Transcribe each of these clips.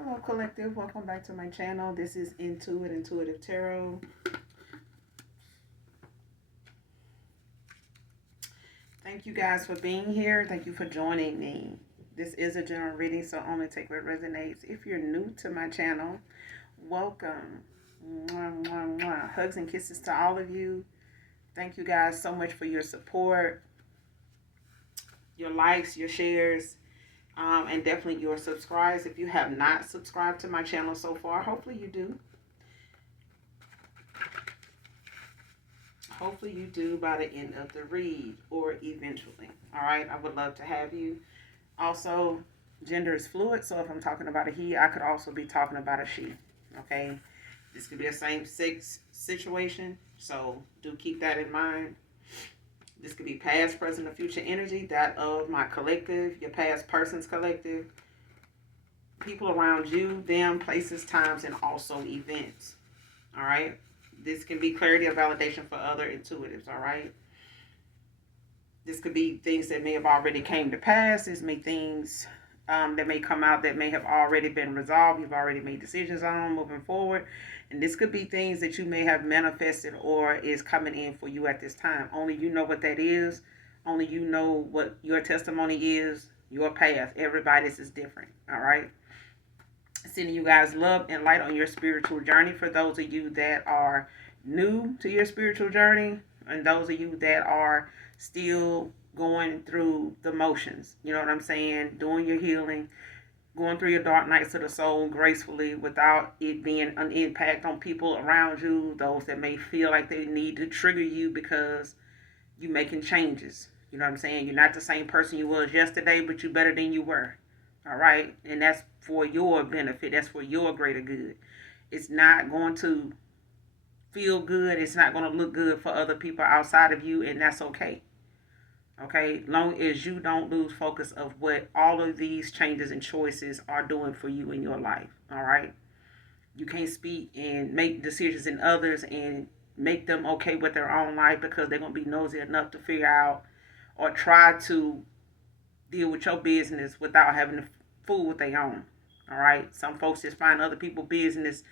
Hello, collective. Welcome back to my channel. This is Intuitive Tarot. Thank you guys for being here. Thank you for joining me. This is a general reading, so only take what resonates. If you're new to my channel, welcome. Mwah, mwah, mwah. Hugs and kisses to all of you. Thank you guys so much for your support, your likes, your shares, and definitely your subscribes. If you have not subscribed to my channel so far, hopefully you do. Hopefully you do by the end of the read or eventually. All right, I would love to have you. Also, gender is fluid, so if I'm talking about a he, I could also be talking about a she. Okay, this could be a same-sex situation, so do keep that in mind. This could be past, present, or future energy, that of my collective, your past person's collective, people around you, them, places, times, and also events. All right. This can be clarity or validation for other intuitives, all right? This could be things that may have already came to pass. This may things that may come out that may have already been resolved. You've already made decisions on moving forward. And this could be things that you may have manifested or is coming in for you at this time. Only you know what that is. Only you know what your testimony is, your path. Everybody's is different, all right? Sending you guys love and light on your spiritual journey. For those of you that are new to your spiritual journey, and those of you that are still going through the motions, you know what I'm saying, doing your healing, going through your dark nights of the soul gracefully without it being an impact on people around you, those that may feel like they need to trigger you because you're making changes. You know what I'm saying? You're not the same person you was yesterday, but you're better than you were. All right? And that's for your benefit. That's for your greater good. It's not going to feel good. It's not going to look good for other people outside of you, and that's okay. Okay? Long as you don't lose focus of what all of these changes and choices are doing for you in your life. All right? You can't speak and make decisions in others and make them okay with their own life because they're going to be nosy enough to figure out or try to deal with your business without having to fool with their own. All right. Some folks just find other people's business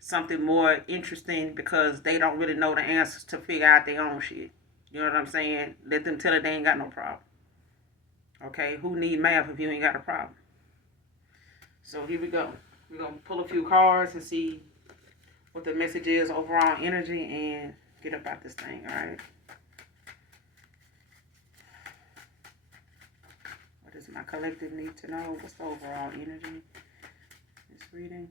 something more interesting because they don't really know the answers to figure out their own shit. You know what I'm saying? Let them tell it they ain't got no problem. Okay. Who need math if you ain't got a problem? So here we go. We're going to pull a few cards and see what the message is, overall energy, and get about this thing. All right. What does my collective need to know? What's the overall energy? This reading.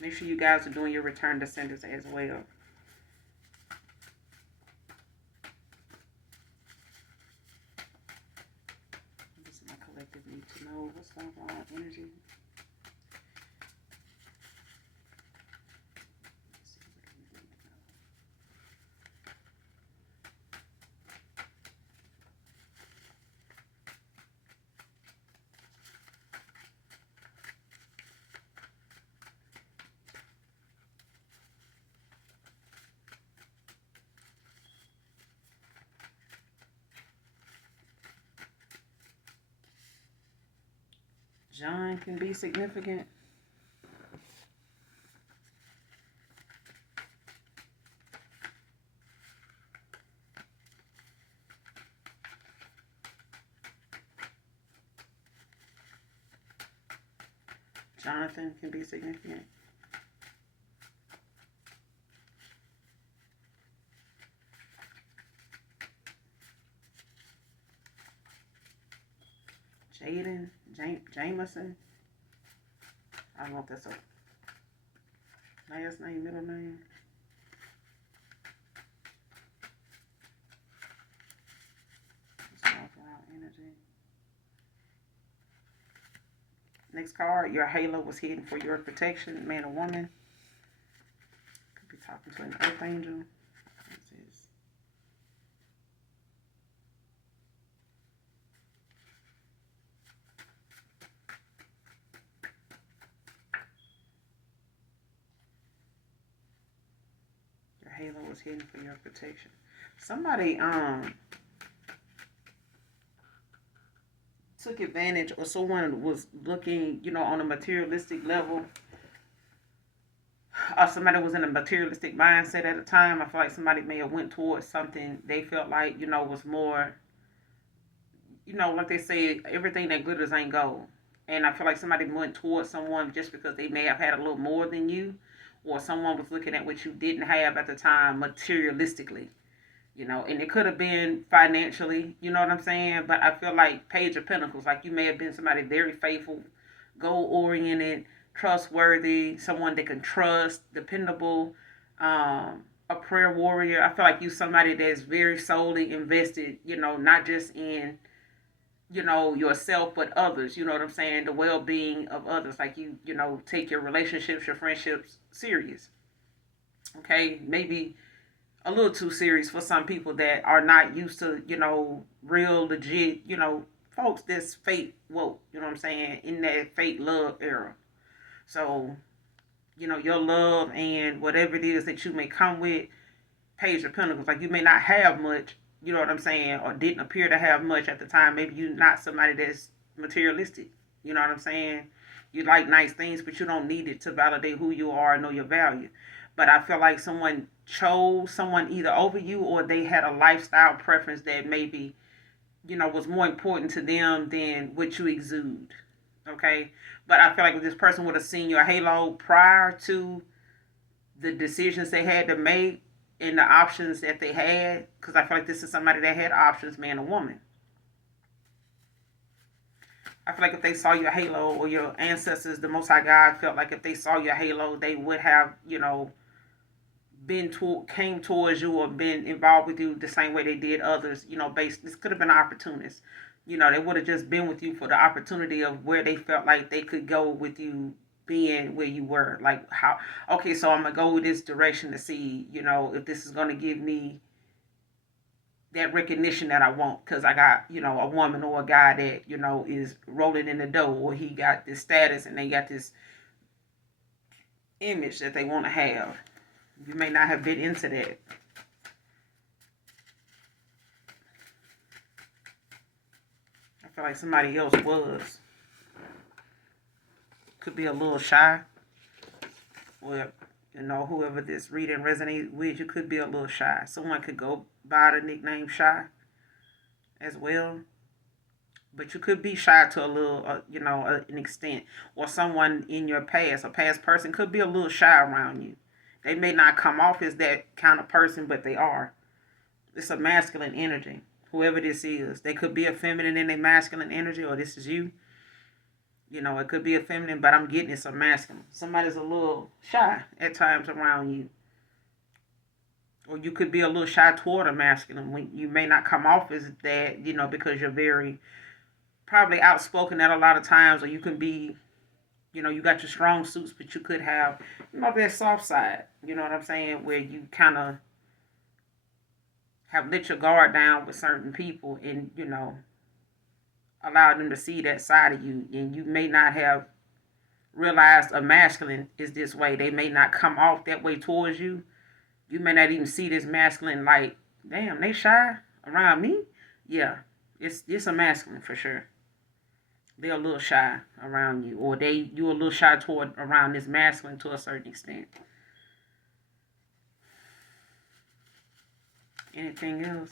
Make sure you guys are doing your return to senders as well. What does my collective need to know? What's the overall energy? John can be significant. Jonathan can be significant. Jaden, Jameson. I don't know if that's a last name, middle name. Overall energy. Next card, your halo was hidden for your protection, man or woman. Could be talking to an earth angel. Halo was hidden for your protection. Somebody took advantage, or someone was looking, on a materialistic level, or somebody was in a materialistic mindset at a time. I feel like somebody may have went towards something they felt like, was more, like they say, everything that glitters ain't gold. And I feel like somebody went towards someone just because they may have had a little more than you, or someone was looking at what you didn't have at the time materialistically. And it could have been financially, you know what I'm saying? But I feel like Page of Pentacles, like you may have been somebody very faithful, goal oriented, trustworthy, someone they can trust, dependable, a prayer warrior. I feel like you somebody that's very solely invested, not just in, yourself, but others, you know what I'm saying? The well being of others. Like you take your relationships, your friendships serious. Okay, maybe a little too serious for some people that are not used to, real legit, folks that's fake woke, you know what I'm saying, in that fake love era. So, your love and whatever it is that you may come with, Page of Pentacles, like you may not have much, you know what I'm saying, or didn't appear to have much at the time. Maybe you're not somebody that's materialistic, you know what I'm saying? You like nice things, but you don't need it to validate who you are and know your value. But I feel like someone chose someone either over you, or they had a lifestyle preference that maybe, was more important to them than what you exude. Okay? But I feel like if this person would have seen your halo prior to the decisions they had to make and the options that they had, because I feel like this is somebody that had options, man or woman. I feel like if they saw your halo, or your ancestors, the Most High God felt like if they saw your halo, they would have, came towards you or been involved with you the same way they did others. Based, this could have been opportunists. They would have just been with you for the opportunity of where they felt like they could go with you, being where you were. Like, how, okay, so I'm gonna go with this direction to see, if this is gonna give me that recognition that I want, because I got, a woman or a guy that, is rolling in the dough, or he got this status and they got this image that they want to have. You may not have been into that. I feel like somebody else was. Could be a little shy. Or, whoever this reading resonates with, you could be a little shy. Someone could go by the nickname Shy as well. But you could be shy to a little, an extent. Or someone in your past, a past person, could be a little shy around you. They may not come off as that kind of person, but they are. It's a masculine energy. Whoever this is, they could be a feminine in their masculine energy, or this is you. It could be a feminine, but I'm getting it's a masculine. Somebody's a little shy at times around you. Or you could be a little shy toward a masculine. When you may not come off as that, because you're very probably outspoken at a lot of times, or you can be, you got your strong suits, but you could have, that soft side. You know what I'm saying? Where you kind of have let your guard down with certain people, and allow them to see that side of you, and you may not have realized a masculine is this way. They may not come off that way towards you. You may not even see this masculine like, damn, they shy around me. Yeah, it's a masculine for sure. They're a little shy around you, or you're a little shy toward around this masculine to a certain extent. Anything else?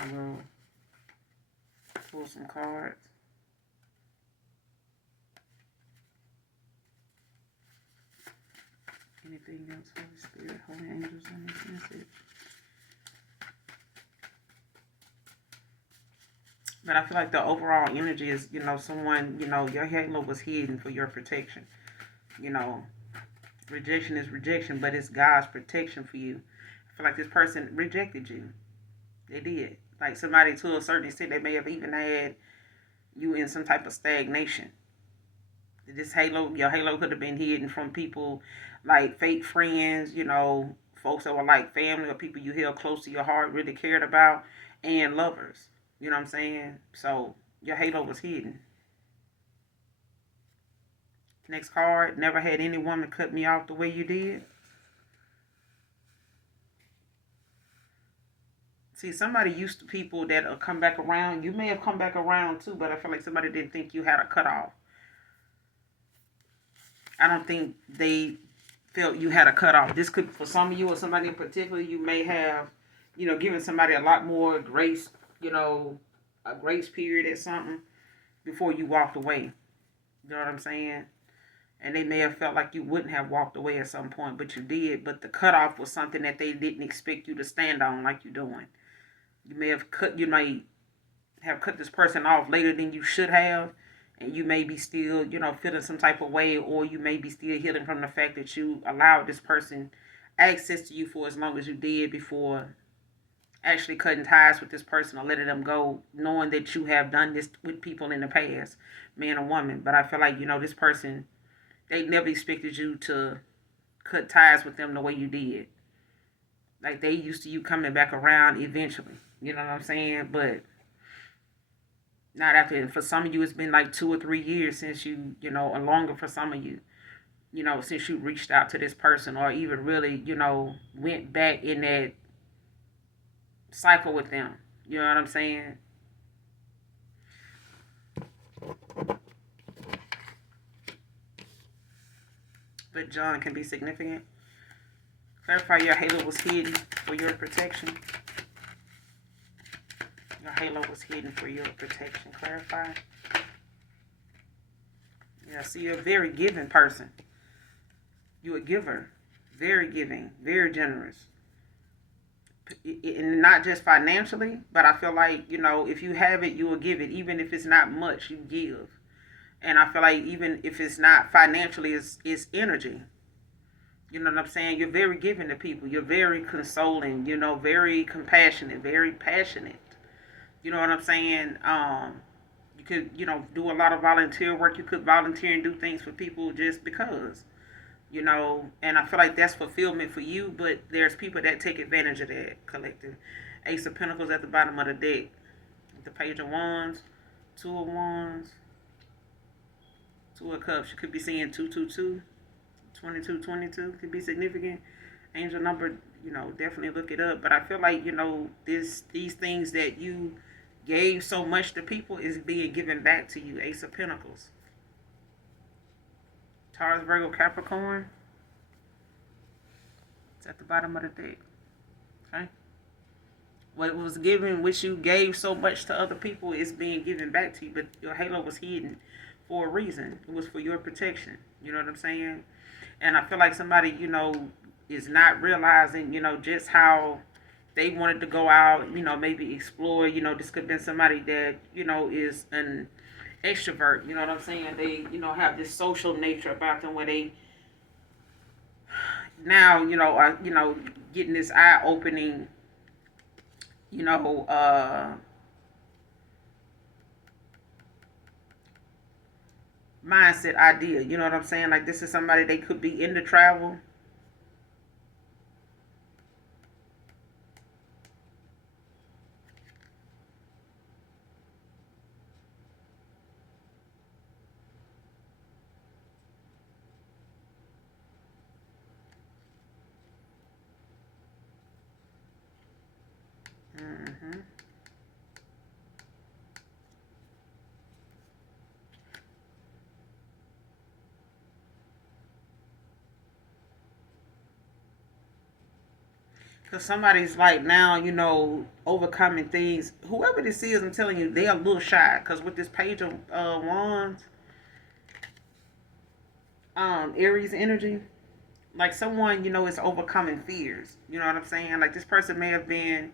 I will pull some cards. Anything else, Holy Spirit, Holy Angels, on this message? But I feel like the overall energy is, someone, your halo was hidden for your protection. Rejection is rejection, but it's God's protection for you. I feel like this person rejected you. They did. Like somebody to a certain extent, they may have even had you in some type of stagnation. This halo, your halo could have been hidden from people like fake friends, folks that were like family, or people you held close to your heart, really cared about, and lovers. You know what I'm saying? So your halo was hidden. Next card. Never had any woman cut me off the way you did. See, somebody used to people that come back around. You may have come back around too, but I feel like somebody didn't think you had a cutoff. I don't think they felt you had a cutoff. This could, for some of you or somebody in particular, you may have, given somebody a lot more grace, a grace period at something before you walked away. You know what I'm saying? And they may have felt like you wouldn't have walked away at some point, but you did. But the cutoff was something that they didn't expect you to stand on like you're doing. You may have cut this person off later than you should have, and you may be still, feeling some type of way, or you may be still healing from the fact that you allowed this person access to you for as long as you did before actually cutting ties with this person or letting them go, knowing that you have done this with people in the past, man or woman. But I feel like, this person, they never expected you to cut ties with them the way you did. Like, they used to you coming back around eventually. You know what I'm saying? But not after. For some of you, it's been like 2 or 3 years since or longer for some of you, since you reached out to this person or even really, went back in that cycle with them. You know what I'm saying? But John can be significant. Clarify your halo was hidden for your protection. Your halo was hidden for your protection. Clarify. Yeah, see, you're a very giving person. You're a giver. Very giving. Very generous. And not just financially, but I feel like, if you have it, you will give it. Even if it's not much, you give. And I feel like even if it's not financially, it's energy. You know what I'm saying? You're very giving to people. You're very consoling, very compassionate, very passionate. You know what I'm saying? You could, do a lot of volunteer work. You could volunteer and do things for people just because, and I feel like that's fulfillment for you, but there's people that take advantage of that collective. Ace of Pentacles at the bottom of the deck. The Page of Wands, Two of Wands, Two of Cups. You could be seeing 222. 2222 could be significant. Angel number, definitely look it up. But I feel like, these things that you gave so much to people is being given back to you. Ace of Pentacles. Taurus, Virgo, Capricorn. It's at the bottom of the deck. Okay? What was given, which you gave so much to other people, is being given back to you. But your halo was hidden for a reason. It was for your protection. You know what I'm saying? And I feel like somebody, is not realizing, just how they wanted to go out, maybe explore. This could have been somebody that, is an extrovert. You know what I'm saying? They, have this social nature about them where they now, are, getting this eye-opening, mindset idea. You know what I'm saying? Like, this is somebody, they could be into travel. Mm-hmm. Because somebody's like now, overcoming things. Whoever this is, I'm telling you, they're a little shy. Because with this Page of Wands, Aries energy, like someone, is overcoming fears. You know what I'm saying? Like, this person may have been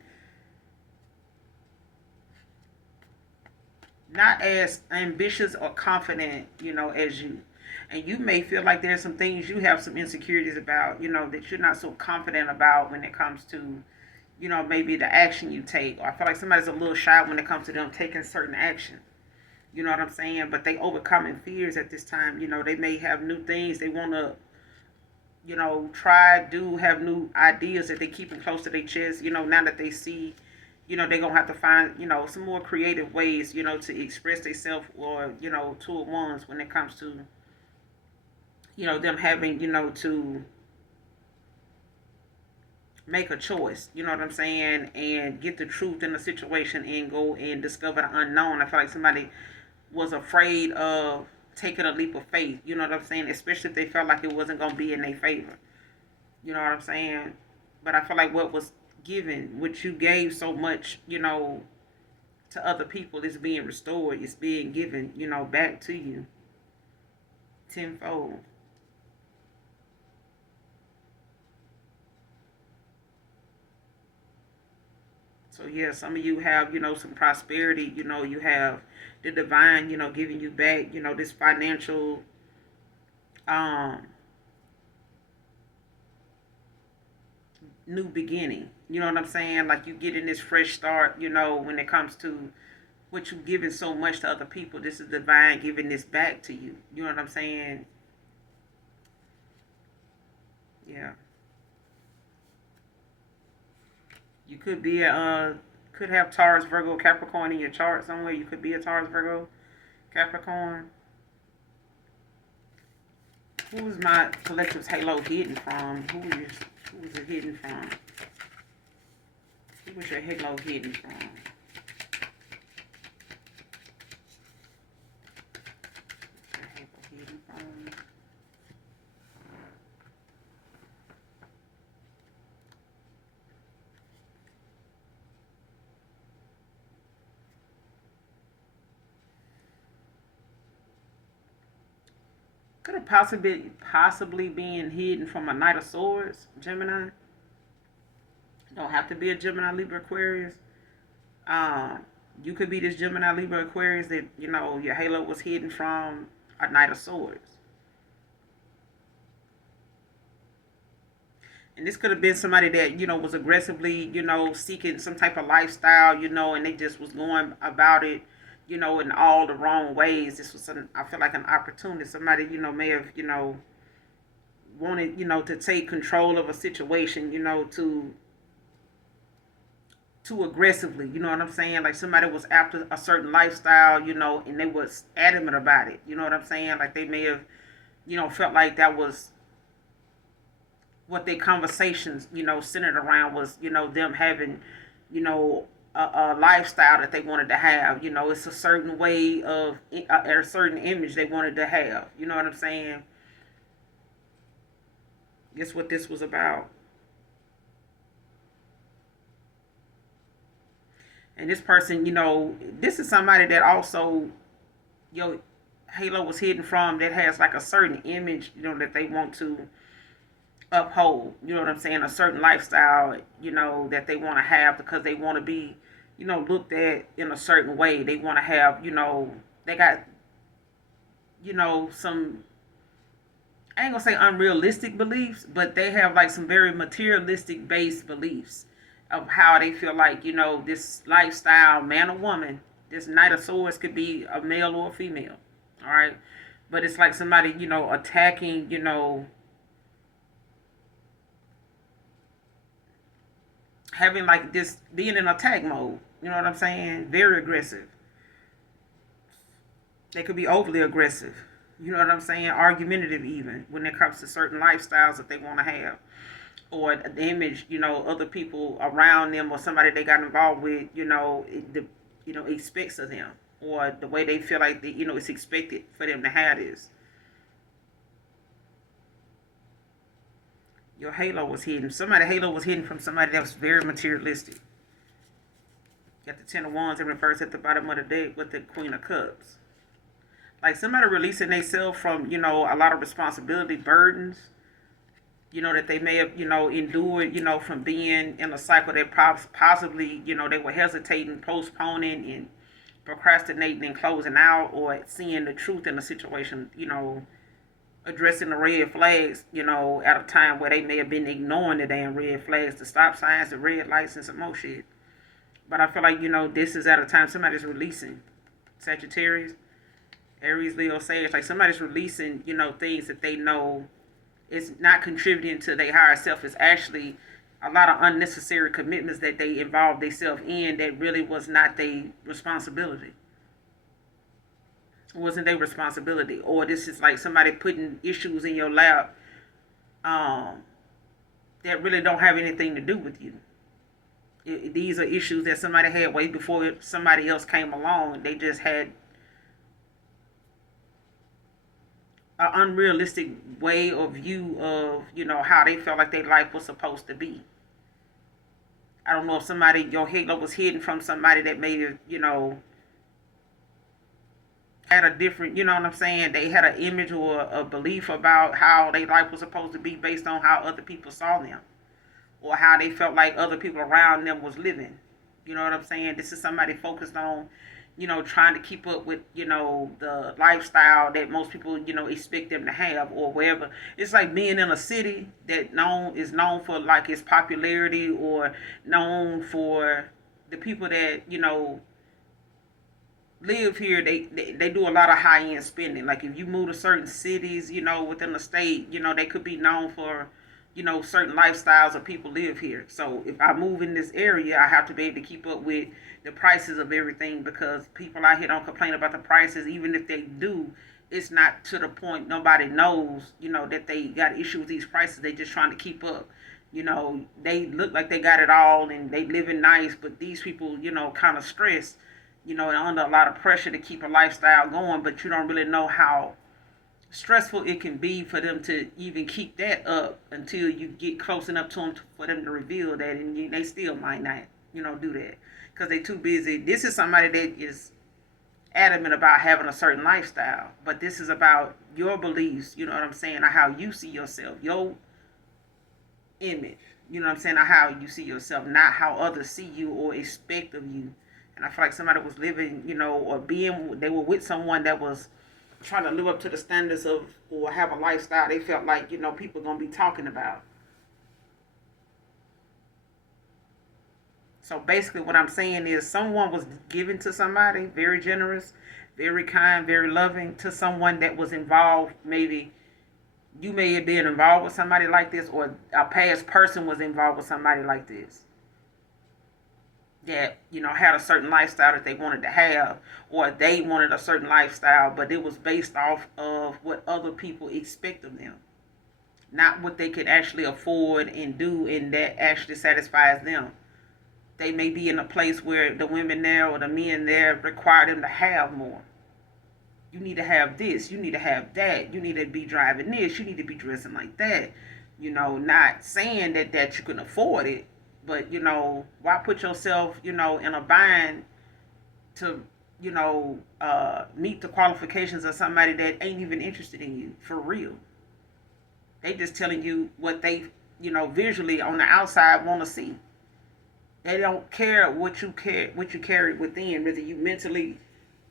not as ambitious or confident, as you. And you may feel like there's some things you have some insecurities about, that you're not so confident about when it comes to, maybe the action you take. Or I feel like somebody's a little shy when it comes to them taking certain action. You know what I'm saying? But they overcoming fears at this time. They may have new things they want to, try, do, have new ideas that they keeping close to their chest. Now that they see, they're going to have to find, some more creative ways, to express themselves, or, Two of Wands when it comes to, them having, to make a choice, you know what I'm saying, and get the truth in the situation and go and discover the unknown. I feel like somebody was afraid of taking a leap of faith, you know what I'm saying, especially if they felt like it wasn't going to be in their favor. You know what I'm saying? But I feel like what was given, what you gave so much, to other people is being restored. It's being given, back to you tenfold. So yeah, some of you have, some prosperity, you have the divine, giving you back, this financial um new beginning. You know what I'm saying? Like you getting this fresh start, when it comes to what you've given so much to other people. This is divine giving this back to you. You know what I'm saying? Yeah. You could have Taurus, Virgo, Capricorn in your chart somewhere. You could be a Taurus, Virgo, Capricorn. Who is my collective's halo hidden from? Who is it hidden from? Who is your halo hidden from? Your halo hidden from? Could it possibly being hidden from a Knight of Swords, Gemini? Don't have to be a Gemini, Libra, Aquarius. Um, you could be this Gemini, Libra, Aquarius that your halo was hidden from a Knight of Swords. And this could have been somebody that was aggressively seeking some type of lifestyle, and they just was going about it, in all the wrong ways. This was I feel like an opportunity. Somebody may have wanted to take control of a situation, too aggressively. You know what I'm saying? Like somebody was after a certain lifestyle, and they was adamant about it. You know what I'm saying? Like they may have felt like that was what their conversations, centered around was, them having, a lifestyle that they wanted to have. It's a certain way of, a certain image they wanted to have. You know what I'm saying? Guess what this was about. And this person, this is somebody that also, your halo was hidden from, that has like a certain image, that they want to uphold, what I'm saying, a certain lifestyle, that they want to have because they want to be, looked at in a certain way. They want to have, they got, some, I ain't gonna say unrealistic beliefs, but they have like some very materialistic based beliefs of how they feel like, this lifestyle, man or woman, this Knight of Swords could be a male or a female. All right. But it's like somebody, attacking, having like this, being in attack mode. You know what I'm saying? Very aggressive. They could be overly aggressive. You know what I'm saying? Argumentative even when it comes to certain lifestyles that they want to have. Or the image, other people around them or somebody they got involved with, expects of them. Or the way they feel like, it's expected for them to have this. Your halo was hidden. Somebody halo was hidden from somebody that was very materialistic. Got the Ten of Wands in reverse at the bottom of the deck with the Queen of Cups. Like somebody releasing themselves from, a lot of responsibility, burdens, that they may have, endured, from being in a cycle that possibly, they were hesitating, postponing, and procrastinating and closing out, or seeing the truth in the situation, addressing the red flags, at a time where they may have been ignoring the damn red flags, the stop signs, the red lights, and some more shit. But I feel like, this is at a time somebody's releasing. Sagittarius, Aries, Leo, Sage, like somebody's releasing, things that they know is not contributing to their higher self. It's actually a lot of unnecessary commitments that they involved themselves in that really was not their responsibility. It wasn't their responsibility. Or this is like somebody putting issues in your lap, um, that really don't have anything to do with you. These are issues that somebody had way before somebody else came along. They just had an unrealistic way or view of, how they felt like their life was supposed to be. I don't know if your halo was hidden from somebody that made it, had a different, you know what I'm saying? They had an image or a belief about how their life was supposed to be based on how other people saw them or how they felt like other people around them was living. You know what I'm saying? This is somebody focused on, trying to keep up with, the lifestyle that most people, expect them to have or wherever. It's like being in a city that is known for like its popularity or known for the people that, live here. They do a lot of high end spending. Like if you move to certain cities, within the state, they could be known for, certain lifestyles of people live here. So if I move in this area, I have to be able to keep up with the prices of everything because people out here don't complain about the prices. Even if they do, it's not to the point nobody knows, that they got issue with these prices. They just trying to keep up. They look like they got it all and they living nice, but these people, kind of stressed, and under a lot of pressure to keep a lifestyle going, but you don't really know how stressful it can be for them to even keep that up until you get close enough to them for them to reveal that, and they still might not, do that because they too busy. This is somebody that is adamant about having a certain lifestyle, but this is about your beliefs, you know what I'm saying, or how you see yourself, your image, you know what I'm saying, or how you see yourself, not how others see you or expect of you. And I feel like somebody was living, or they were with someone that was trying to live up to the standards of or have a lifestyle they felt like, people gonna be talking about. So basically what I'm saying is someone was given to somebody, very generous, very kind, very loving, to someone that was involved. Maybe you may have been involved with somebody like this, or a past person was involved with somebody like this that, had a certain lifestyle that they wanted to have, or they wanted a certain lifestyle, but it was based off of what other people expect of them, not what they could actually afford and do, and that actually satisfies them. They may be in a place where the women there or the men there require them to have more. You need to have this, you need to have that, you need to be driving this, you need to be dressing like that. Not saying that you can afford it, but why put yourself, in a bind to, meet the qualifications of somebody that ain't even interested in you for real. They just telling you what they, visually on the outside want to see. They don't care what you carry within, whether you mentally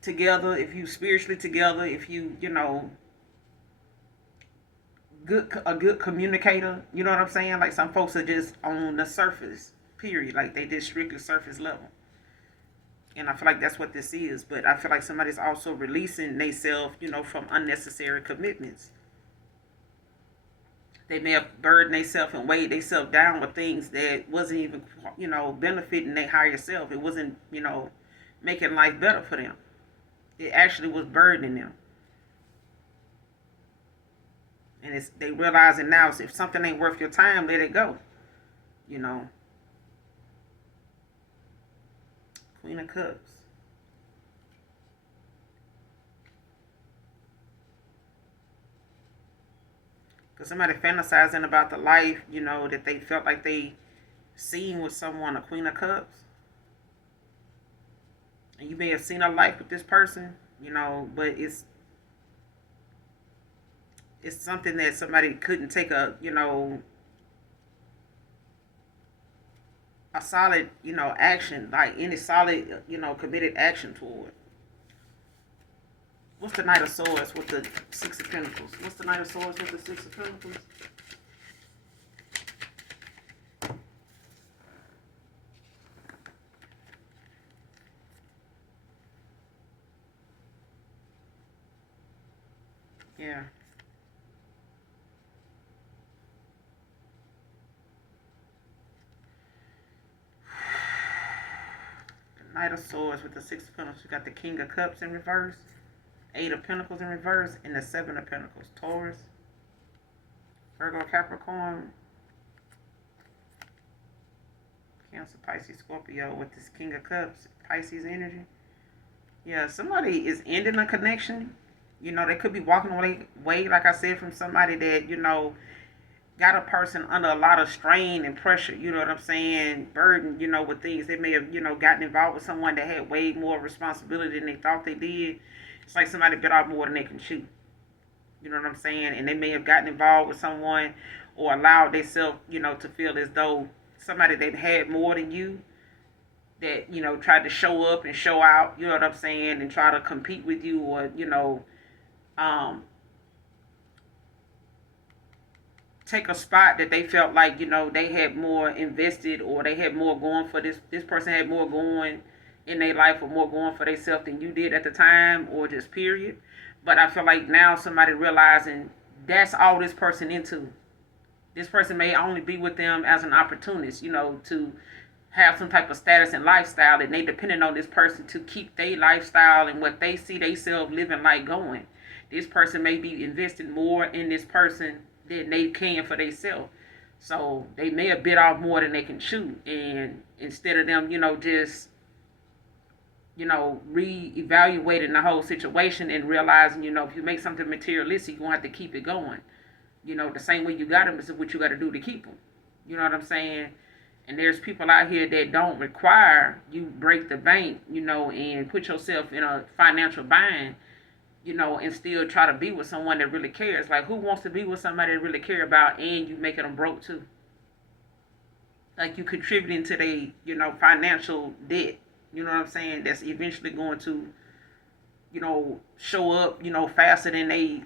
together, if you spiritually together, if you, a good communicator. You know what I'm saying? Like some folks are just on the surface, period. Like they just strictly surface level. And I feel like that's what this is. But I feel like somebody's also releasing themselves, from unnecessary commitments. They may have burdened themselves and weighed themselves down with things that wasn't even, benefiting their higher self. It wasn't, making life better for them. It actually was burdening them. And they realizing now, if something ain't worth your time, let it go. Queen of Cups. Because somebody fantasizing about the life, that they felt like they seen with someone, a Queen of Cups. And you may have seen a life with this person, but it's something that somebody couldn't take a solid, action, like any solid, committed action toward. What's the Knight of Swords with the Six of Pentacles? What's the Knight of Swords with the Six of Pentacles? Yeah. Knight of Swords with the Six of Pentacles. You got the King of Cups in reverse, Eight of Pentacles in reverse, and the Seven of Pentacles. Taurus, Virgo, Capricorn. Cancer, Pisces, Scorpio with this King of Cups, Pisces energy. Yeah, somebody is ending a connection. They could be walking away, like I said, from somebody that, got a person under a lot of strain and pressure, you know what I'm saying, burden, with things. They may have, gotten involved with someone that had way more responsibility than they thought they did. It's like somebody bit off more than they can chew. You know what I'm saying? And they may have gotten involved with someone or allowed themselves, to feel as though somebody that had more than you, that, tried to show up and show out, you know what I'm saying, and try to compete with you, or, um, take a spot that they felt like, they had more invested, or they had more going for this person had more going in their life, or more going for themselves than you did at the time, or just period. But I feel like now somebody realizing that's all this person into. This person may only be with them as an opportunist, to have some type of status and lifestyle, and they depending on this person to keep their lifestyle and what they see themselves living like going. This person may be investing more in this person than they can for themselves. So they may have bit off more than they can chew. And instead of them, just, re-evaluating the whole situation and realizing, if you make something materialistic, you're going to have to keep it going. The same way you got them is what you got to do to keep them. You know what I'm saying? And there's people out here that don't require you break the bank, and put yourself in a financial bind, and still try to be with someone that really cares. Like, who wants to be with somebody that really care about, and you making them broke too? Like, you contributing to their, financial debt. You know what I'm saying? That's eventually going to, show up, faster than they,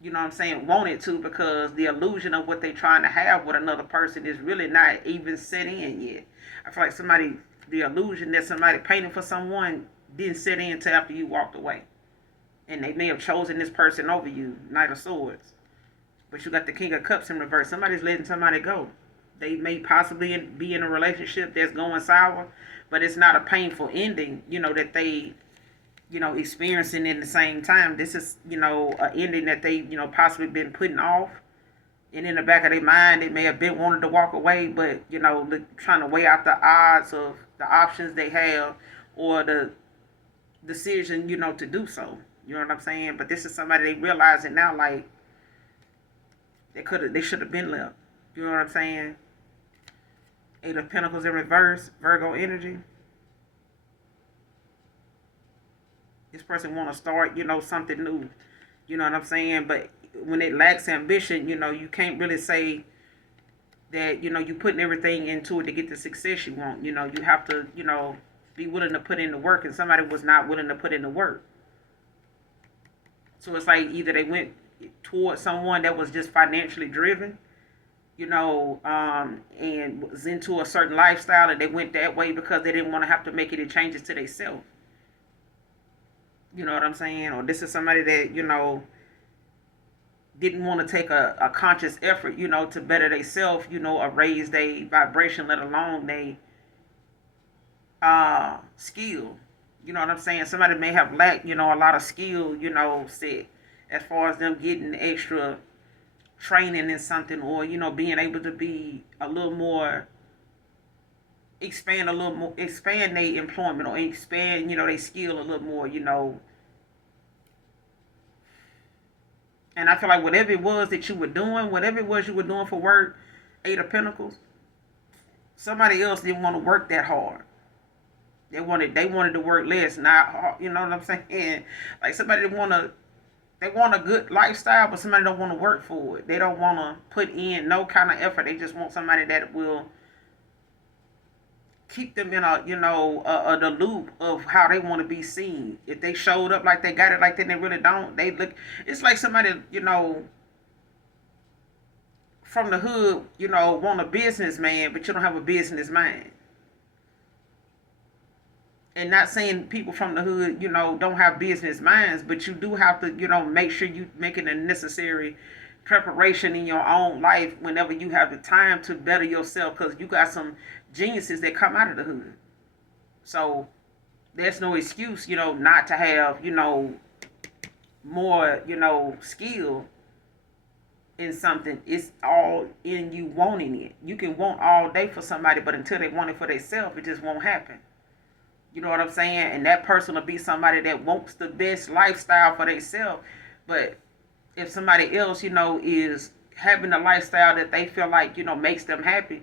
what I'm saying, want it to, because the illusion of what they're trying to have with another person is really not even set in yet. I feel like the illusion that somebody painted for someone didn't set in until after you walked away. And they may have chosen this person over you, Knight of Swords. But you got the King of Cups in reverse. Somebody's letting somebody go. They may possibly be in a relationship that's going sour, but it's not a painful ending, that they, experiencing in the same time. This is, an ending that they, possibly been putting off. And in the back of their mind, they may have been wanting to walk away, but, trying to weigh out the odds of the options they have, or the decision, to do so. You know what I'm saying? But this is somebody they realize it now, like, they should have been left. You know what I'm saying? Eight of Pentacles in reverse, Virgo energy. This person want to start, something new. You know what I'm saying? But when it lacks ambition, you can't really say that, you putting everything into it to get the success you want. You have to, be willing to put in the work, and somebody was not willing to put in the work. So it's like either they went towards someone that was just financially driven, and was into a certain lifestyle, and they went that way because they didn't want to have to make any changes to themselves. You know what I'm saying? Or this is somebody that, didn't want to take a conscious effort, to better themselves, or raise their vibration, let alone they skill. You know what I'm saying? Somebody may have lacked, a lot of skill, set as far as them getting extra training in something, or, being able to be a little more, expand their employment, or expand, their skill a little more, And I feel like whatever it was that you were doing, whatever it was you were doing for work, Eight of Pentacles, somebody else didn't want to work that hard. They wanted to work less, not hard. You know what I'm saying? Like, somebody they want a good lifestyle, but somebody don't want to work for it. They don't want to put in no kind of effort. They just want somebody that will keep them in the loop of how they want to be seen. If they showed up like they got it like that, they really don't. They look. It's like somebody, from the hood, want a businessman, but you don't have a business mind. And not saying people from the hood, don't have business minds, but you do have to, make sure you making the necessary preparation in your own life whenever you have the time to better yourself, because you got some geniuses that come out of the hood. So there's no excuse, not to have, more, skill in something, it's all in you wanting it. You can want all day for somebody, but until they want it for themselves, it just won't happen. You know what I'm saying? And that person will be somebody that wants the best lifestyle for themselves. But if somebody else, is having a lifestyle that they feel like, makes them happy,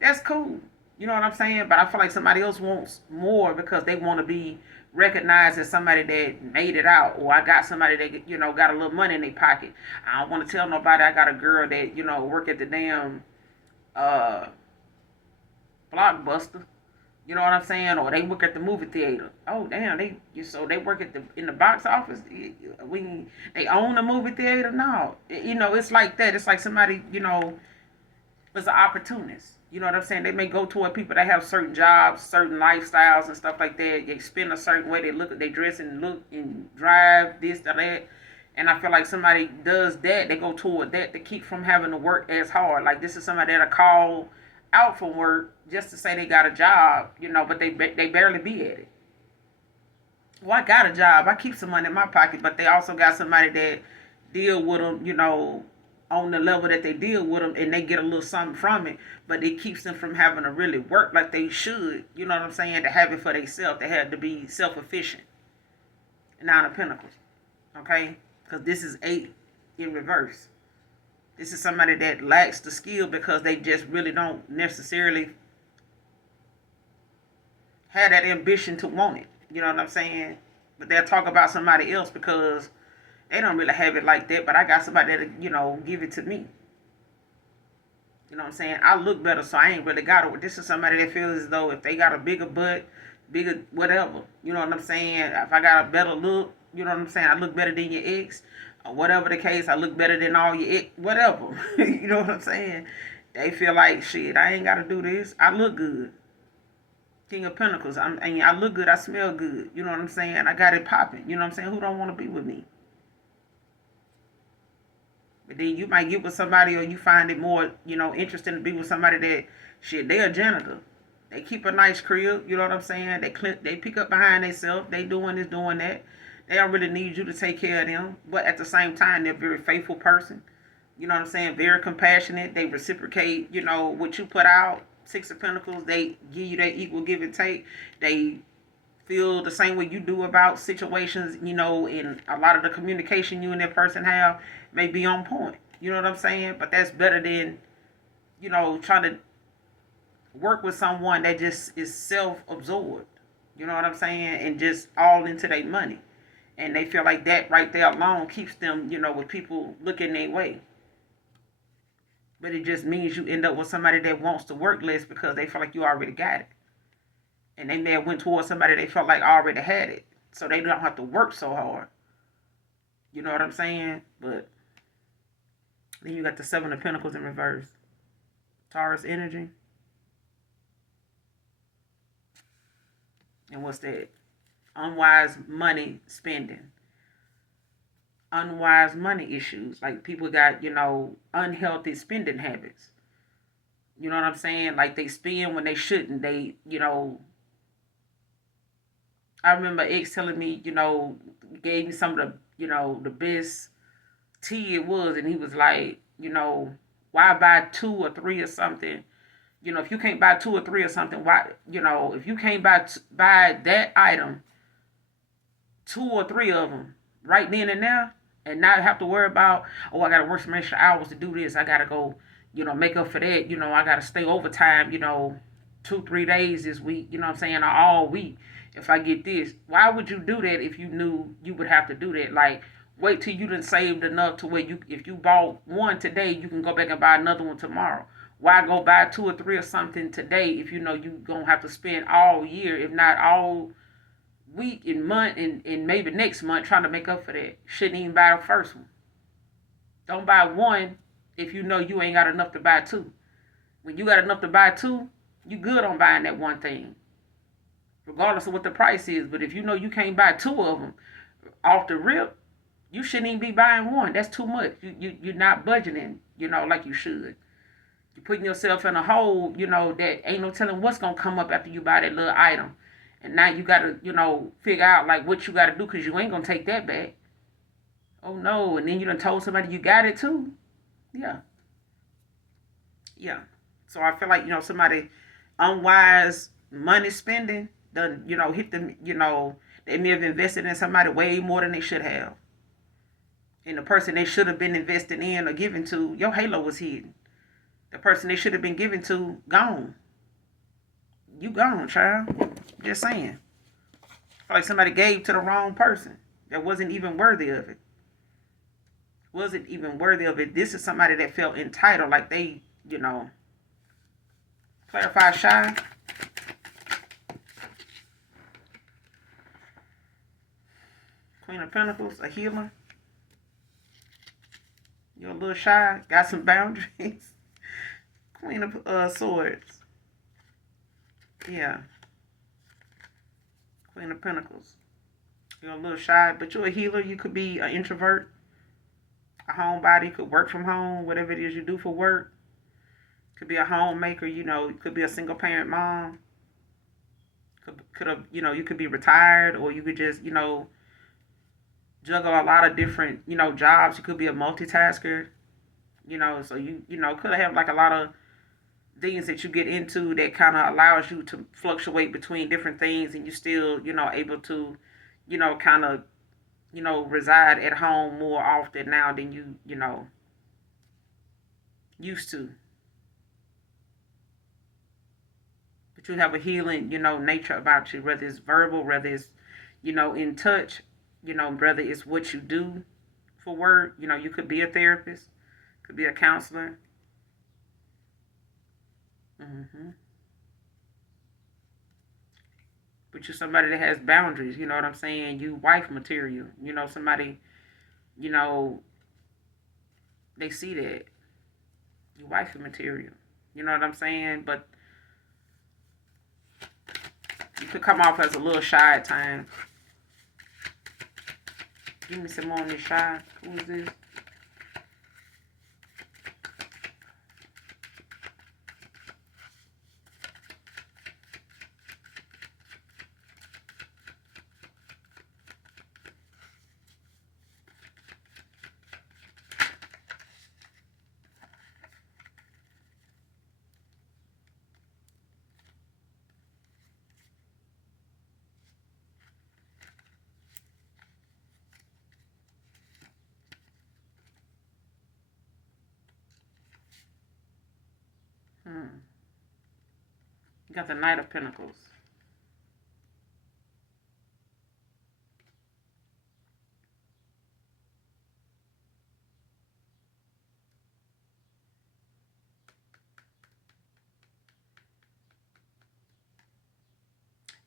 that's cool. You know what I'm saying? But I feel like somebody else wants more because they want to be recognized as somebody that made it out, or I got somebody that, got a little money in their pocket. I don't want to tell nobody I got a girl that, work at the damn uh Blockbuster. You know what I'm saying? Or they work at the movie theater. Oh damn, they work at the in the box office. We they own the movie theater. No, it's like that. It's like somebody is an opportunist. You know what I'm saying? They may go toward people that have certain jobs, certain lifestyles, and stuff like that. They spend a certain way. They dress and look and drive this or that. And I feel like somebody does that, they go toward that to keep from having to work as hard. Like this is somebody that'll call out from work just to say they got a job, but they barely be at it. Well, I got a job. I keep some money in my pocket, but they also got somebody that deal with them, on the level that they deal with them, and they get a little something from it, but it keeps them from having to really work like they should. You know what I'm saying? To have it for themselves, they have to be self-efficient. Nine of Pentacles, okay? Because this is 8 in reverse. This is somebody that lacks the skill because they just really don't necessarily have that ambition to want it. You know what I'm saying? But they'll talk about somebody else because they don't really have it like that. But I got somebody that'll, give it to me. You know what I'm saying? I look better, so I ain't really got it. This is somebody that feels as though if they got a bigger butt, bigger whatever. You know what I'm saying? If I got a better look, you know what I'm saying? I look better than your ex. Or whatever the case, I look better than all your ex. Whatever. You know what I'm saying? They feel like, shit, I ain't got to do this. I look good. King of Pentacles. I look good. I smell good. You know what I'm saying? I got it popping. You know what I'm saying? Who don't want to be with me? But then you might get with somebody or you find it more, interesting to be with somebody that, shit, they a janitor. They keep a nice crib. You know what I'm saying? They pick up behind themselves. They doing this, doing that. They don't really need you to take care of them. But at the same time, they're a very faithful person. You know what I'm saying? Very compassionate. They reciprocate, what you put out. 6 of Pentacles, they give you that equal give and take. They feel the same way you do about situations, and a lot of the communication you and that person have may be on point. You know what I'm saying? But that's better than, trying to work with someone that just is self-absorbed. You know what I'm saying? And just all into their money. And they feel like that right there alone keeps them, with people looking their way. But it just means you end up with somebody that wants to work less because they feel like you already got it. And they may have went towards somebody they felt like already had it. So they don't have to work so hard. You know what I'm saying? But then you got the 7 of Pentacles in reverse. Taurus energy. And what's that? Unwise money spending. Unwise money issues. Like people got, unhealthy spending habits. You know what I'm saying? Like they spend when they shouldn't. They, I remember ex telling me, gave me some of the, the best tea it was. And he was like, why buy 2 or 3 or something? If you can't buy 2 or 3 or something, why, if you can't buy that item, 2 or 3 of them right then and there, and not have to worry about, oh, I got to work some extra hours to do this. I got to go, make up for that. I got to stay overtime, 2-3 days this week, you know what I'm saying, or all week if I get this. Why would you do that if you knew you would have to do that? Like, wait till you done saved enough to where if you bought one today, you can go back and buy another one tomorrow. Why go buy 2 or 3 or something today if you know you're going to have to spend all year, if not all week and month and maybe next month trying to make up for that? Shouldn't even buy the first one. Don't buy one if you know you ain't got enough to buy 2. When you got enough to buy 2, you good on buying that one thing, regardless of what the price is. But if you know you can't buy 2 of them off the rip, you shouldn't even be buying one. That's too much. You're not budgeting, like you should. You're putting yourself in a hole, that ain't no telling what's going to come up after you buy that little item. And now you got to, figure out, like, what you got to do because you ain't going to take that back. Oh, no. And then you done told somebody you got it, too. Yeah, yeah. So I feel like, somebody unwise money spending done, hit them, they may have invested in somebody way more than they should have. And the person they should have been investing in or giving to, your halo was hidden. The person they should have been giving to, gone. You gone, child. Just saying. I feel like somebody gave to the wrong person that wasn't even worthy of it. Wasn't even worthy of it. This is somebody that felt entitled, like they, clarify shy. Queen of Pentacles, a healer. You're a little shy, got some boundaries. Queen of Swords. Yeah. Queen of Pentacles. You're a little shy, but you're a healer. You could be an introvert, a homebody. You could work from home, whatever it is you do for work. Could be a homemaker, you could be a single parent mom. Could have, you could be retired, or you could just, juggle a lot of different, jobs. You could be a multitasker, so you could have like a lot of things that you get into that kind of allows you to fluctuate between different things, and you still, able to, kind of, reside at home more often now than you used to. But you have a healing, nature about you, whether it's verbal, whether it's, in touch, whether it's what you do for work. You could be a therapist, could be a counselor. hmm But you're somebody that has boundaries. You know what I'm saying? You wife material. Somebody, you know, they see that. You wife material. You know what I'm saying? But you could come off as a little shy at times. Give me some more on this shy. Who is this? You got the Knight of Pentacles.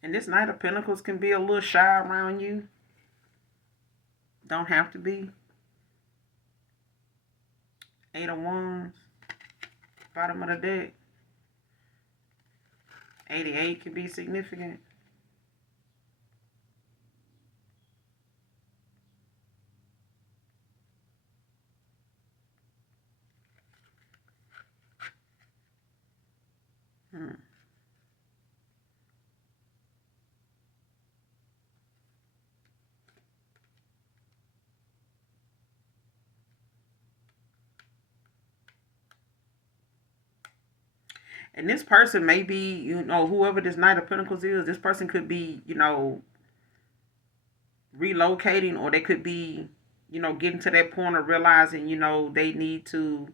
And this Knight of Pentacles can be a little shy around you. Don't have to be. Eight of Wands. Bottom of the deck. 88 can be significant. Hmm. And this person may be, whoever this Knight of Pentacles is, this person could be, relocating, or they could be, getting to that point of realizing, they need to,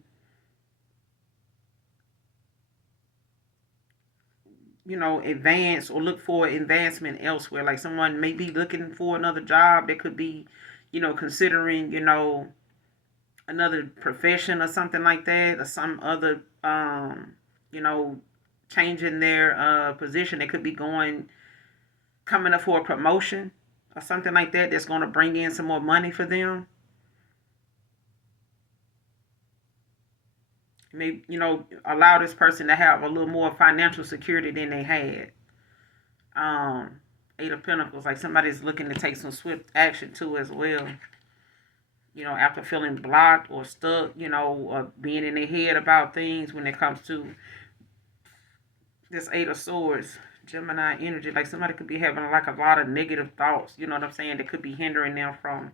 advance or look for advancement elsewhere. Like someone may be looking for another job. They could be, considering, another profession or something like that, or some other, you know, changing their position. They could be coming up for a promotion or something like that that's going to bring in some more money for them. Maybe, allow this person to have a little more financial security than they had. Um, Eight of Pentacles, like somebody's looking to take some swift action too as well. After feeling blocked or stuck, or being in their head about things when it comes to this Eight of Swords, Gemini energy. Like somebody could be having like a lot of negative thoughts, you know what I'm saying, that could be hindering them from,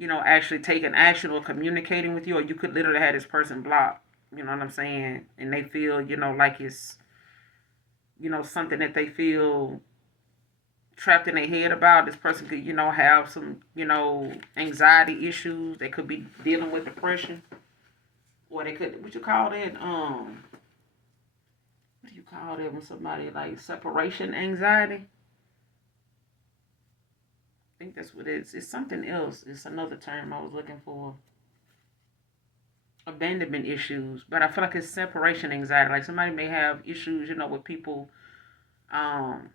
actually taking action or communicating with you, or you could literally have this person blocked. You know what I'm saying? And they feel, like it's, something that they feel trapped in their head about. This person could, have some, anxiety issues. They could be dealing with depression. Or they could, what you call that? What do you call that when somebody like separation anxiety? I think that's what it is. It's something else. It's another term I was looking for. Abandonment issues, but I feel like it's separation anxiety. Like somebody may have issues, with people, um,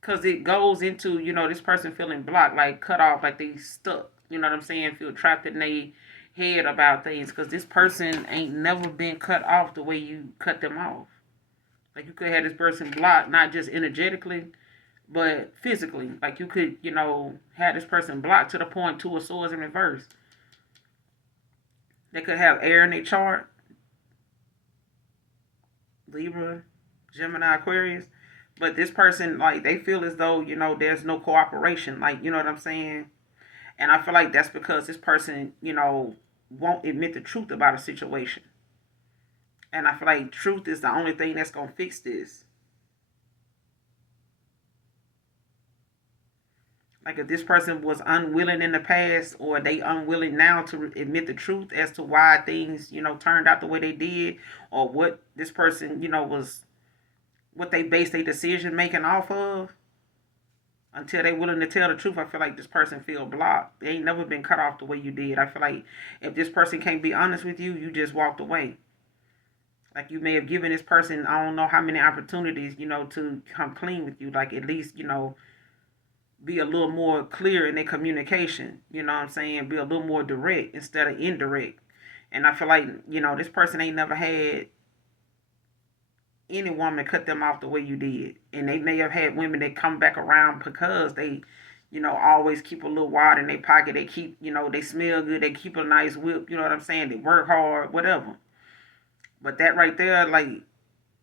because it goes into, this person feeling blocked, like cut off, like they stuck. You know what I'm saying? Feel trapped in their head about things because this person ain't never been cut off the way you cut them off. Like you could have this person blocked, not just energetically, but physically. Like you could, have this person blocked to the point two of swords in reverse. They could have air in their chart, Libra, Gemini, Aquarius. But this person, like, they feel as though, there's no cooperation. Like, you know what I'm saying? And I feel like that's because this person, won't admit the truth about a situation. And I feel like truth is the only thing that's going to fix this. Like if this person was unwilling in the past or they unwilling now to admit the truth as to why things, turned out the way they did or what this person, was what they base their decision making off of until they willing to tell the truth, I feel like this person feel blocked. They ain't never been cut off the way you did. I feel like if this person can't be honest with you, you just walked away. Like you may have given this person, I don't know how many opportunities, to come clean with you. Like at least, be a little more clear in their communication. You know what I'm saying? Be a little more direct instead of indirect. And I feel like, this person ain't never had any woman cut them off the way you did. And they may have had women that come back around because they, always keep a little wad in their pocket. They keep, they smell good. They keep a nice whip. You know what I'm saying? They work hard, whatever. But that right there, like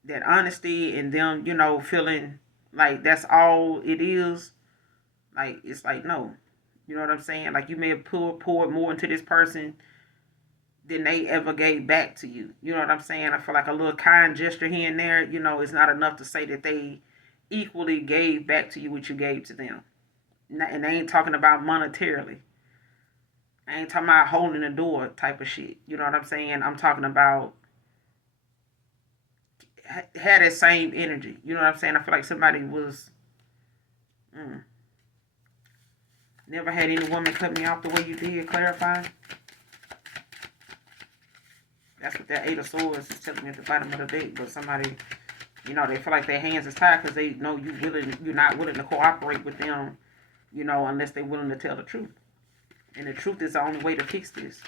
that honesty and them, feeling like that's all it is. Like it's like no, you know what I'm saying? Like you may have poured more into this person than they ever gave back to you. You know what I'm saying? I feel like a little kind gesture here and there, is not enough to say that they equally gave back to you what you gave to them. And they ain't talking about monetarily. I ain't talking about holding the door type of shit. You know what I'm saying? I'm talking about had that same energy. You know what I'm saying? I feel like somebody was never had any woman cut me off the way you did. Clarify. That's what that Eight of Swords is telling me at the bottom of the deck. But somebody, they feel like their hands is tied because they know you're not willing to cooperate with them, unless they're willing to tell the truth. And the truth is the only way to fix this.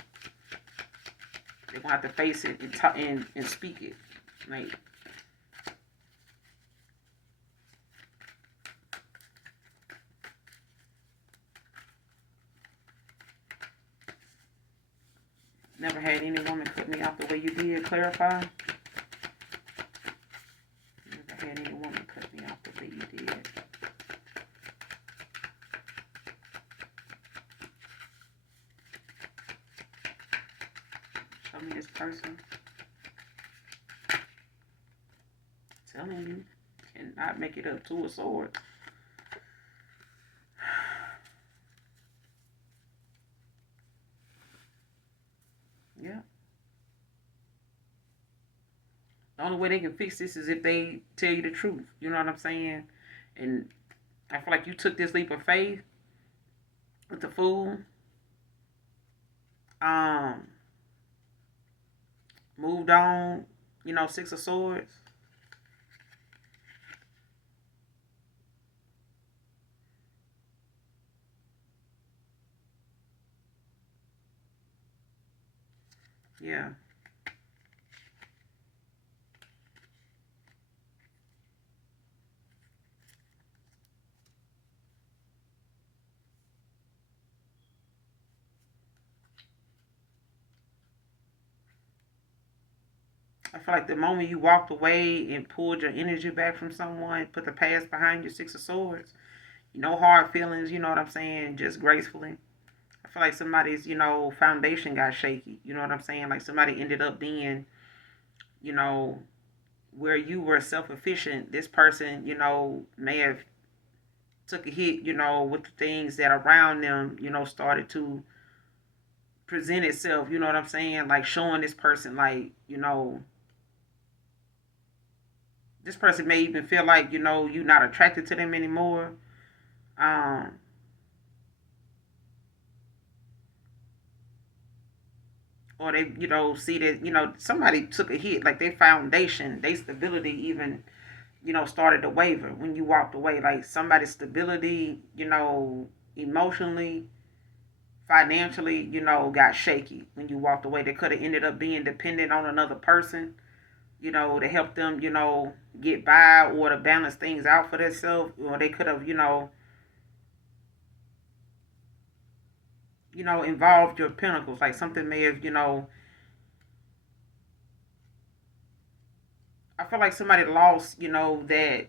They're gonna have to face it and speak it. Like never had any woman cut me off the way you did. Clarify. Never had any woman cut me off the way you did. Show me this person. I'm telling you, cannot make it up. Two of Swords. Yeah. The only way they can fix this is if they tell you the truth. You know what I'm saying? And I feel like you took this leap of faith with the Fool. Um, moved on. Six of Swords. Yeah. I feel like the moment you walked away and pulled your energy back from someone, put the past behind you, Six of Swords, No hard feelings, you know what I'm saying? Just gracefully. I feel like somebody's, foundation got shaky. You know what I'm saying? Like somebody ended up being, you know, where you were self-efficient. This person, may have took a hit, with the things that around them, started to present itself, you know what I'm saying? Like showing this person like, this person may even feel like, you're not attracted to them anymore. Um, or they, see that, somebody took a hit, like their foundation, their stability even, started to waver when you walked away. Like somebody's stability, emotionally, financially, got shaky when you walked away. They could have ended up being dependent on another person, to help them, get by or to balance things out for themselves. Or they could have, involved your pinnacles. Like something may have, I feel like somebody lost, that,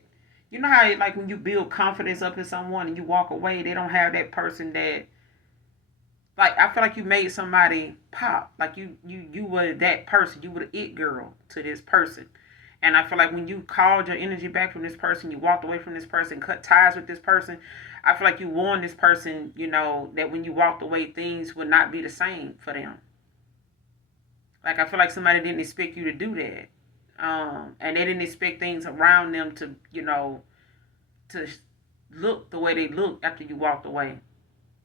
how like when you build confidence up in someone and you walk away, they don't have that person that, like, I feel like you made somebody pop. Like you were that person. You were the it girl to this person. And I feel like when you called your energy back from this person, you walked away from this person, cut ties with this person, I feel like you warned this person, that when you walked away, things would not be the same for them. Like, I feel like somebody didn't expect you to do that. And they didn't expect things around them to, to look the way they looked after you walked away.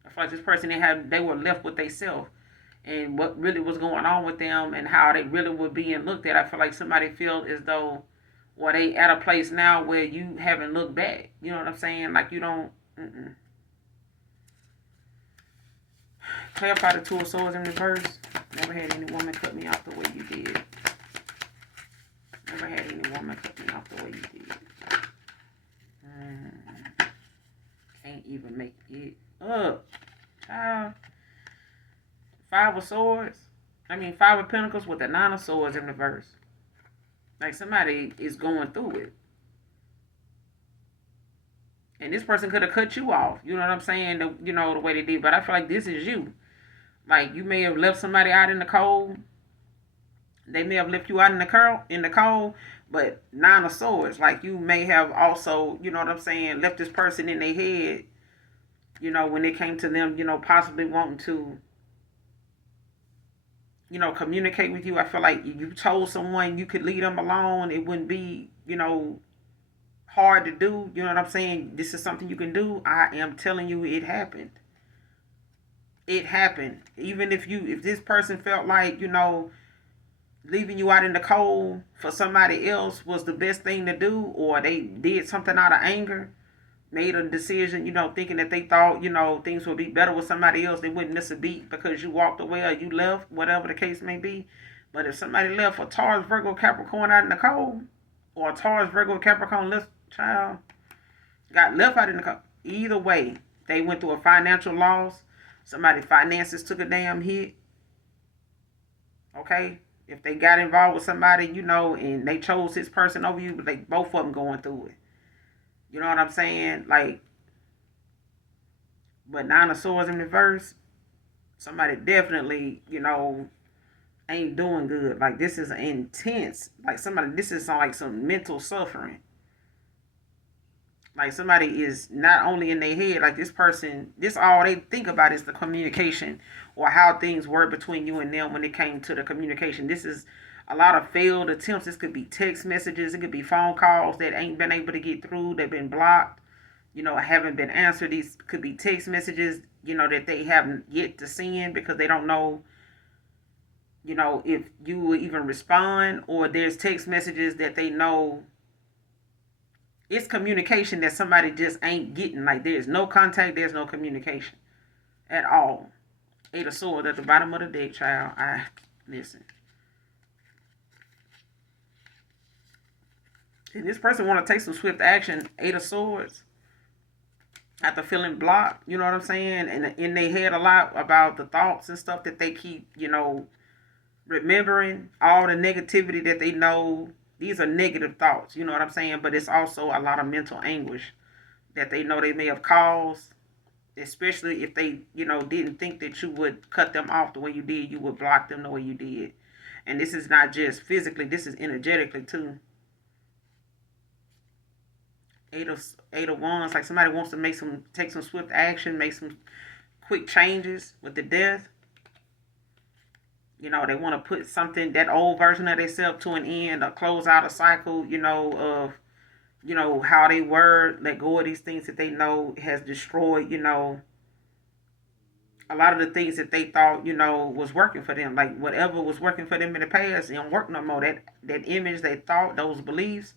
I feel like this person they were left with themselves and what really was going on with them and how they really were being looked at. I feel like somebody feel as though, well, they at a place now where you haven't looked back. You know what I'm saying? Like you don't. Clarify the Two of Swords in reverse. Never had any woman cut me off the way you did. Never had any woman cut me off the way you did. Can't even make it up. Child. Five of Swords. Five of Pentacles with the Nine of Swords in reverse. Like somebody is going through it. And this person could have cut you off. You know what I'm saying? The way they did. But I feel like this is you. Like you may have left somebody out in the cold. They may have left you out in the cold. But Nine of Swords. Like you may have also, you know what I'm saying, left this person in their head. When it came to them, possibly wanting to, communicate with you. I feel like you told someone you could leave them alone. It wouldn't be, hard to do. You know what I'm saying? This is something you can do. I am telling you, it happened. It happened. Even if this person felt like, leaving you out in the cold for somebody else was the best thing to do, or they did something out of anger, made a decision, thinking that they thought, things would be better with somebody else, they wouldn't miss a beat because you walked away or you left, whatever the case may be. But if somebody left a Taurus, Virgo, Capricorn out in the cold, or a Taurus, Virgo, Capricorn left child got left out in the cold, either way, they went through a financial loss. Somebody's finances took a damn hit. Okay? If they got involved with somebody, and they chose this person over you, but they both of them going through it. You know what I'm saying? Like, but Nine of Swords in reverse, somebody definitely, ain't doing good. Like, this is intense. Like, this is like some mental suffering. Like, somebody is not only in their head, like this person, this all they think about is the communication or how things were between you and them when it came to the communication. This is a lot of failed attempts. This could be text messages. It could be phone calls that ain't been able to get through. They've been blocked. Haven't been answered. These could be text messages, that they haven't yet to send because they don't know, if you will even respond, or there's text messages that they know it's communication that somebody just ain't getting. Like, there's no contact, there's no communication at all. Eight of Swords at the bottom of the deck, child. Listen. And this person want to take some swift action. Eight of Swords. After feeling blocked, you know what I'm saying? And in their head a lot about the thoughts and stuff that they keep, remembering. All the negativity that they know. These are negative thoughts, you know what I'm saying? But it's also a lot of mental anguish. that they know they may have caused, especially if they, didn't think that you would cut them off the way you did, you would block them the way you did. And this is not just physically, this is energetically too. Eight of wands, like somebody wants to take some swift action, make some quick changes with the death. They want to put something, that old version of themselves, to an end, or close out a cycle, of how they were, let go of these things that they know has destroyed, a lot of the things that they thought, was working for them. Like whatever was working for them in the past, it don't work no more. That image, they thought, those beliefs,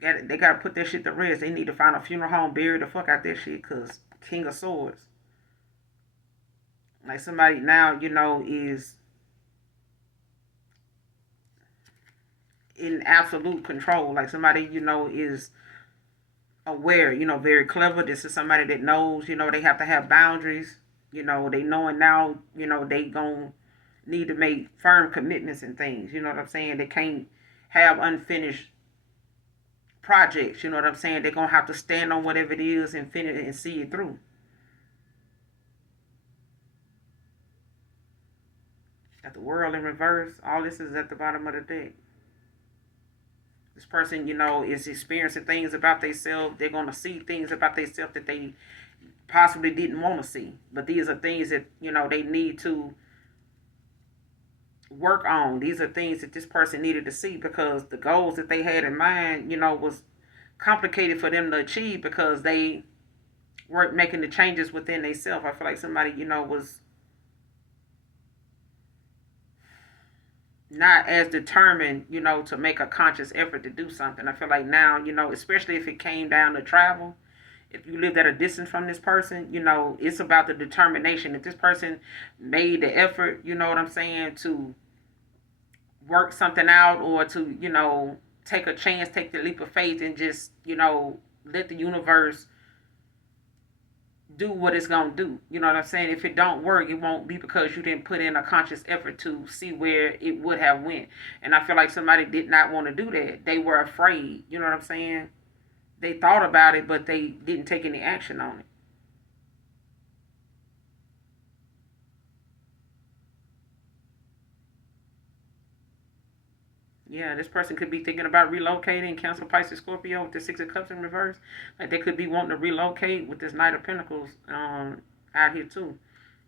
they gotta put that shit to rest. They need to find a funeral home, bury the fuck out that shit, cause King of Swords. Like somebody now, is in absolute control. Like somebody, is aware, very clever. This is somebody that knows, they have to have boundaries. They knowing now, they gonna need to make firm commitments and things. You know what I'm saying? They can't have unfinished projects. You know what I'm saying? They're gonna have to stand on whatever it is and finish it and see it through. At the world in reverse, all this is at the bottom of the deck. This person, is experiencing things about themselves. They're gonna see things about themselves that they possibly didn't want to see. But these are things that, they need to work on. These are things that this person needed to see, because the goals that they had in mind, was complicated for them to achieve because they weren't making the changes within themselves. I feel like somebody, was not as determined, to make a conscious effort to do something. I feel like now, especially if it came down to travel, if you lived at a distance from this person, it's about the determination. If this person made the effort, you know what I'm saying, to work something out, or to, take a chance, take the leap of faith, and just, let the universe do what it's going to do. You know what I'm saying? If it don't work, it won't be because you didn't put in a conscious effort to see where it would have went. And I feel like somebody did not want to do that. They were afraid. You know what I'm saying? They thought about it, but they didn't take any action on it. Yeah, this person could be thinking about relocating. Cancer, Pisces, Scorpio with the Six of Cups in reverse. Like they could be wanting to relocate with this Knight of Pentacles out here too.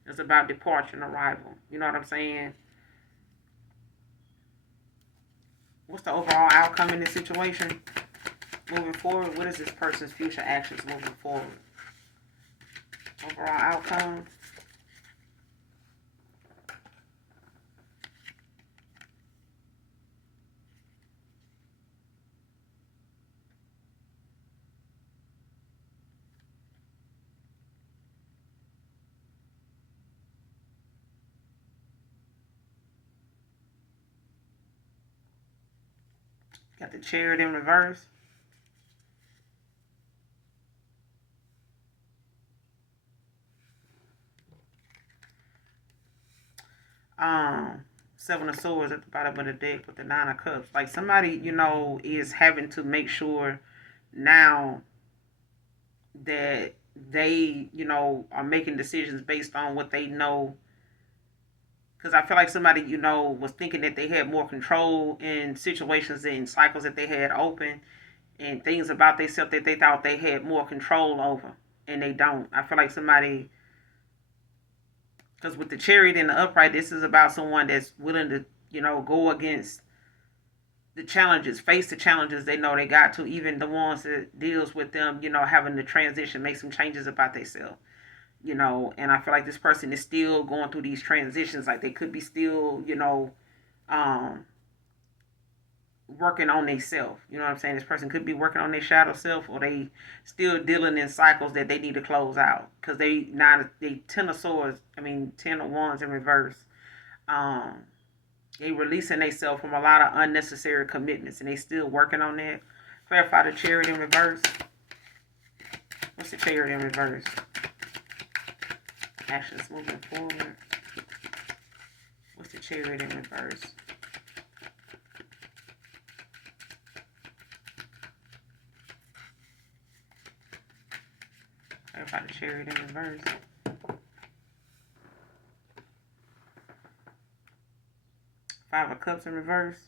It's about departure and arrival. You know what I'm saying? What's the overall outcome in this situation? Moving forward, what is this person's future actions moving forward? Overall outcome. Got the Chariot in reverse. Seven of Swords at the bottom of the deck with the Nine of Cups. Like somebody, is having to make sure now that they, are making decisions based on what they know. Because I feel like somebody, was thinking that they had more control in situations and cycles that they had open, and things about themselves that they thought they had more control over, and they don't. I feel like somebody, because with the Chariot and the upright, this is about someone that's willing to, go against the challenges, face the challenges they know they got to, even the ones that deals with them, having to transition, make some changes about themselves. And I feel like this person is still going through these transitions. Like they could be still, um, working on themselves. You know what I'm saying? This person could be working on their shadow self, or they still dealing in cycles that they need to close out. Because they 10 of swords, 10 of wands in reverse. They releasing themselves from a lot of unnecessary commitments, and they still working on that. Clarify the Chariot in reverse. What's the Chariot in reverse? Actions moving forward. What's the Chariot in reverse? Clarify the Chariot in reverse. Five of Cups in reverse.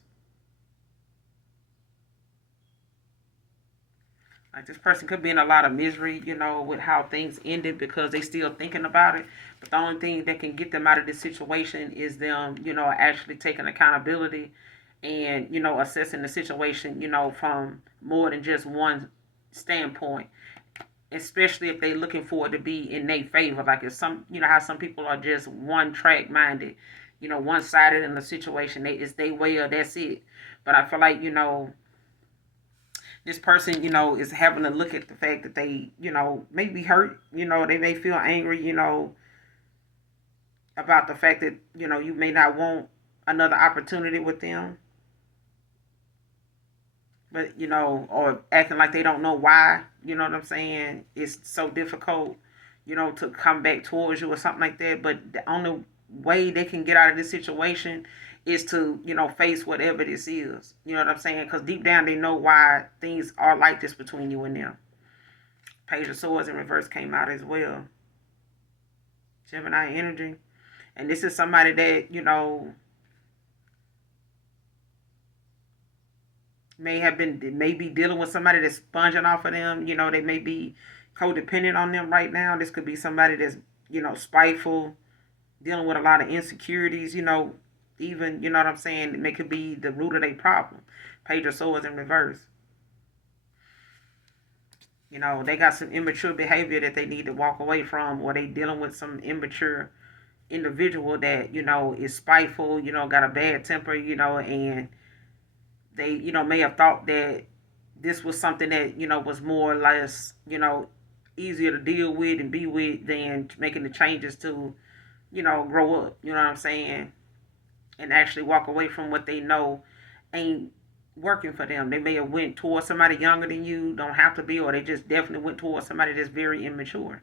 Like this person could be in a lot of misery, with how things ended because they still thinking about it. But the only thing that can get them out of this situation is them, actually taking accountability and, assessing the situation, from more than just one standpoint. Especially if they're looking for it to be in their favor. Like if how some people are just one track minded, one sided in the situation. It's their way or that's it. But I feel like, this person, is having to look at the fact that they, may be hurt, they may feel angry, about the fact that, you may not want another opportunity with them. But, or acting like they don't know why, you know what I'm saying? It's so difficult, to come back towards you or something like that. But the only way they can get out of this situation is to, face whatever this is. You know what I'm saying? Because deep down they know why things are like this between you and them. Page of Swords in reverse came out as well. Gemini energy. And this is somebody that, may be dealing with somebody that's sponging off of them. They may be codependent on them right now. This could be somebody that's, spiteful, dealing with a lot of insecurities, even, what I'm saying, it could be the root of their problem. Page of Swords in reverse. They got some immature behavior that they need to walk away from, or they dealing with some immature individual that, is spiteful, got a bad temper, and they, may have thought that this was something that, was more or less, easier to deal with and be with than making the changes to, grow up, you know what I'm saying? And actually walk away from what they know ain't working for them. They may have went towards somebody younger than you, don't have to be, or they just definitely went towards somebody that's very immature.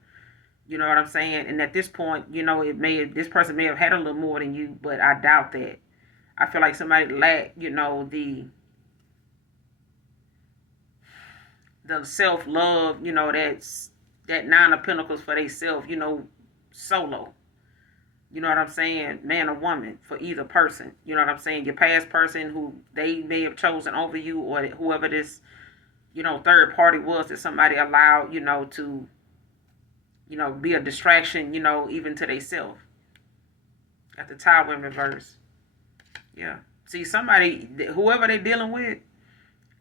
You know what I'm saying? And at this point, this person may have had a little more than you, but I doubt that. I feel like somebody lacked, the self-love, that Nine of Pentacles for themselves, solo. You know what I'm saying? Man or woman for either person. You know what I'm saying? Your past person who they may have chosen over you, or whoever this, third party was that somebody allowed, to, be a distraction, even to themselves. Got the Tower in reverse. Yeah. See, somebody, whoever they're dealing with,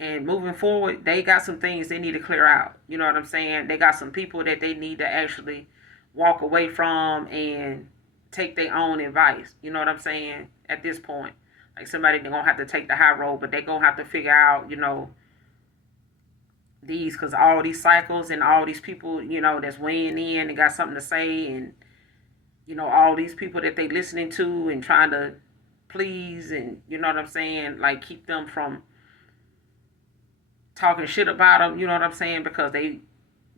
and moving forward, they got some things they need to clear out. You know what I'm saying? They got some people that they need to actually walk away from and take their own advice. You know what I'm saying? At this point, like somebody, they're going to have to take the high road, but they're going to have to figure out, these, because all these cycles and all these people, that's weighing in and got something to say, and, all these people that they listening to and trying to please, and, you know what I'm saying? Like keep them from talking shit about them, you know what I'm saying? Because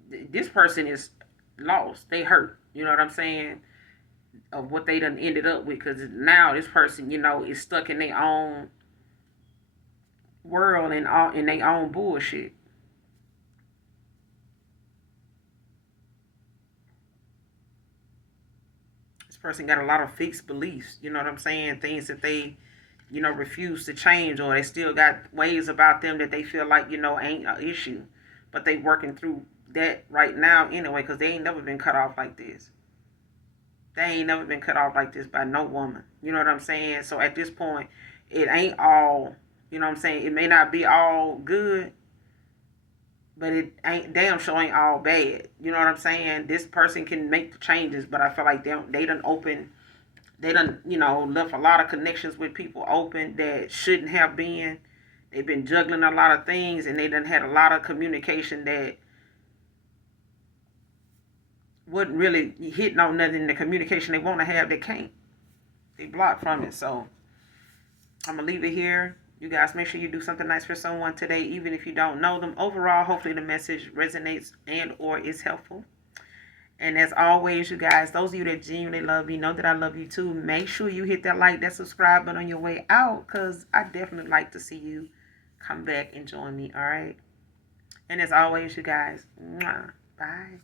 this person is lost. They hurt, you know what I'm saying? Of what they done ended up with. Because now this person, is stuck in their own world and in their own bullshit. This person got a lot of fixed beliefs, you know what I'm saying? Things that they, refuse to change, or they still got ways about them that they feel like, ain't an issue. But they working through that right now anyway, because they ain't never been cut off like this. They ain't never been cut off like this by no woman. You know what I'm saying? So at this point, it ain't all, you know what I'm saying? It may not be all good, but it ain't damn sure ain't all bad. You know what I'm saying? This person can make the changes, but I feel like they done open, they done, left a lot of connections with people open that shouldn't have been. They've been juggling a lot of things, and they done had a lot of communication that wasn't really hitting on nothing. The communication they want to have, they can't. They blocked from it. So I'm going to leave it here. You guys make sure you do something nice for someone today, even if you don't know them. Overall, hopefully the message resonates and or is helpful. And as always, you guys, those of you that genuinely love me, know that I love you too. Make sure you hit that like, that subscribe button on your way out, because I definitely like to see you come back and join me, all right? And as always, you guys, bye.